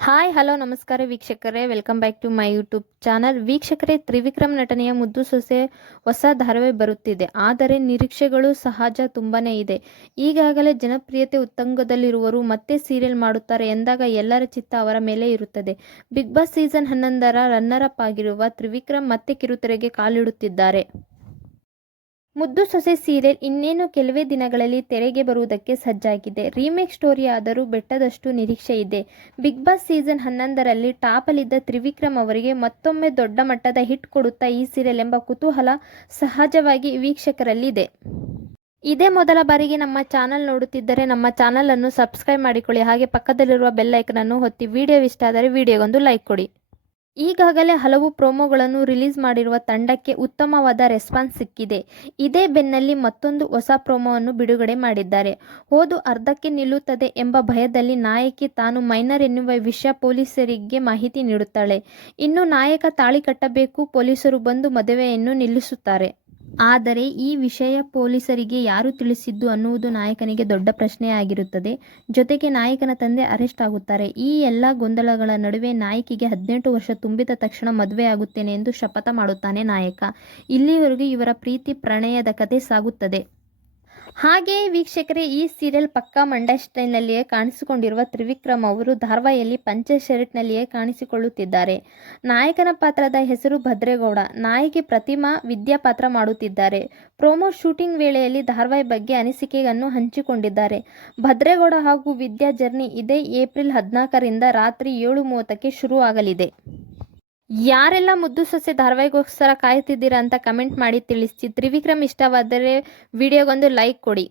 Hi hello ನಮಸ್ಕಾರ ವೀಕ್ಷಕರೇ, welcome back to my YouTube channel. ವೀಕ್ಷಕರೇ, ತ್ರಿವಿಕ್ರಮ್ ನಟನೆಯ ಮುದ್ದು ಸೊಸೆ ಹೊಸ ಧಾರಾವಾಹಿ ಬರುತ್ತಿದೆ. ಆದರೆ ನಿರೀಕ್ಷೆಗಳು ಸಹಜ ತುಂಬಾನೇ ಇದೆ. ಈಗಾಗಲೇ ಜನಪ್ರಿಯತೆ ಉತ್ತುಂಗದಲ್ಲಿರುವವರು ಮತ್ತೆ ಸೀರಿಯಲ್ ಮಾಡುತ್ತಾರೆ ಎಂದಾಗ ಎಲ್ಲರ ಚಿತ್ತ ಅವರ ಮೇಲೆ ಇರುತ್ತದೆ. ಬಿಗ್ ಬಾಸ್ ಸೀಸನ್ 11ರ ರನ್ನರ್ ಅಪ್ ಆಗಿರುವ ತ್ರಿವಿಕ್ರಮ್ ಮತ್ತೆ ಕಿರುತೆರೆಗೆ ಕಾಲಿಡುತ್ತಿದ್ದಾರೆ. ಮುದ್ದು ಸೊಸೆ ಸೀರಿಯಲ್ ಇನ್ನೇನು ಕೆಲವೇ ದಿನಗಳಲ್ಲಿ ತೆರೆಗೆ ಬರುವುದಕ್ಕೆ ಸಜ್ಜಾಗಿದೆ. ರೀಮೇಕ್ ಸ್ಟೋರಿ ಆದರೂ ಬೆಟ್ಟದಷ್ಟು ನಿರೀಕ್ಷೆ ಇದೆ. ಬಿಗ್ ಬಾಸ್ ಸೀಸನ್ 11ರಲ್ಲಿ ಟಾಪಲ್ಲಿದ್ದ ತ್ರಿವಿಕ್ರಮ್ ಅವರಿಗೆ ಮತ್ತೊಮ್ಮೆ ದೊಡ್ಡ ಮಟ್ಟದ ಹಿಟ್ ಕೊಡುತ್ತಾ ಈ ಸೀರಿಯಲ್ ಎಂಬ ಕುತೂಹಲ ಸಹಜವಾಗಿ ವೀಕ್ಷಕರಲ್ಲಿದೆ. ಇದೇ ಮೊದಲ ಬಾರಿಗೆ ನಮ್ಮ ಚಾನಲ್ ನೋಡುತ್ತಿದ್ದರೆ ನಮ್ಮ ಚಾನಲ್ ಅನ್ನು ಸಬ್ಸ್ಕ್ರೈಬ್ ಮಾಡಿಕೊಳ್ಳಿ. ಹಾಗೆ ಪಕ್ಕದಲ್ಲಿರುವ ಬೆಲ್ ಐಕನ್ ಅನ್ನು ಒತ್ತಿ. ವಿಡಿಯೋ ಇಷ್ಟ ಆದರೆ ವಿಡಿಯೋಗೊಂದು ಲೈಕ್ ಕೊಡಿ. ಈಗಾಗಲೇ ಹಲವು ಪ್ರೋಮೋಗಳನ್ನು ರಿಲೀಸ್ ಮಾಡಿರುವ ತಂಡಕ್ಕೆ ಉತ್ತಮವಾದ ರೆಸ್ಪಾನ್ಸ್ ಸಿಕ್ಕಿದೆ. ಇದೇ ಬೆನ್ನಲ್ಲಿ ಮತ್ತೊಂದು ಹೊಸ ಪ್ರೋಮೋವನ್ನು ಬಿಡುಗಡೆ ಮಾಡಿದ್ದಾರೆ. ಓದು ಅರ್ಧಕ್ಕೆ ನಿಲ್ಲುತ್ತದೆ ಎಂಬ ಭಯದಲ್ಲಿ ನಾಯಕಿ ತಾನು ಮೈನರ್ ಎನ್ನುವ ವಿಷಯ ಪೊಲೀಸರಿಗೆ ಮಾಹಿತಿ ನೀಡುತ್ತಾಳೆ. ಇನ್ನು ನಾಯಕ ತಾಳಿ ಕಟ್ಟಬೇಕು, ಪೊಲೀಸರು ಬಂದು ಮದುವೆಯನ್ನು ನಿಲ್ಲಿಸುತ್ತಾರೆ. ಆದರೆ ಈ ವಿಷಯ ಪೊಲೀಸರಿಗೆ ಯಾರು ತಿಳಿಸಿದ್ದು ಅನ್ನುವುದು ನಾಯಕನಿಗೆ ದೊಡ್ಡ ಪ್ರಶ್ನೆಯಾಗಿರುತ್ತದೆ. ಜೊತೆಗೆ ನಾಯಕನ ತಂದೆ ಅರೆಸ್ಟ್ ಆಗುತ್ತಾರೆ. ಈ ಎಲ್ಲ ಗೊಂದಲಗಳ ನಡುವೆ ನಾಯಕಿಗೆ 18 ವರ್ಷ ತುಂಬಿದ ತಕ್ಷಣ ಮದುವೆಯಾಗುತ್ತೇನೆ ಎಂದು ಶಪಥ ಮಾಡುತ್ತಾನೆ ನಾಯಕ. ಇಲ್ಲಿವರೆಗೂ ಇವರ ಪ್ರೀತಿ ಪ್ರಣಯದ ಕತೆ ಸಾಗುತ್ತದೆ. ಹಾಗೆಯೇ ವೀಕ್ಷಕರೇ, ಈ ಸೀರಿಯಲ್ ಪಕ್ಕಾ ಮಂಡ್ಯ ಸ್ಟೈಲ್ನಲ್ಲಿಯೇ ಕಾಣಿಸಿಕೊಂಡಿರುವ ತ್ರಿವಿಕ್ರಮ್ ಅವರು ಧಾರಾವಾಹಿಯಲ್ಲಿ ಪಂಚೆ ಶರ್ಟ್ನಲ್ಲಿಯೇ ಕಾಣಿಸಿಕೊಳ್ಳುತ್ತಿದ್ದಾರೆ. ನಾಯಕನ ಪಾತ್ರದ ಹೆಸರು ಭದ್ರೇಗೌಡ, ನಾಯಕಿ ಪ್ರತಿಮಾ ವಿದ್ಯಾ ಪಾತ್ರ ಮಾಡುತ್ತಿದ್ದಾರೆ. ಪ್ರೋಮೋ ಶೂಟಿಂಗ್ ವೇಳೆಯಲ್ಲಿ ಧಾರಾವಾಹಿ ಬಗ್ಗೆ ಅನಿಸಿಕೆಯನ್ನು ಹಂಚಿಕೊಂಡಿದ್ದಾರೆ. ಭದ್ರೇಗೌಡ ಹಾಗೂ ವಿದ್ಯಾ ಜರ್ನಿ ಇದೇ ಏಪ್ರಿಲ್ 14ರಿಂದ ರಾತ್ರಿ 7:30ಕ್ಕೆ ಶುರು ಆಗಲಿದೆ. ಯಾರೆಲ್ಲ ಮುದ್ದು ಸೊಸೆ ಧಾರಾವಾಹಿಗೋಸ್ಕರ ಕಾಯುತ್ತಿದ್ದೀರಾ ಅಂತ ಕಮೆಂಟ್ ಮಾಡಿ ತಿಳಿಸಿ. ತ್ರಿವಿಕ್ರಮ್ ಇಷ್ಟವಾದರೆ ವಿಡಿಯೋಗೊಂದು ಲೈಕ್ ಕೊಡಿ.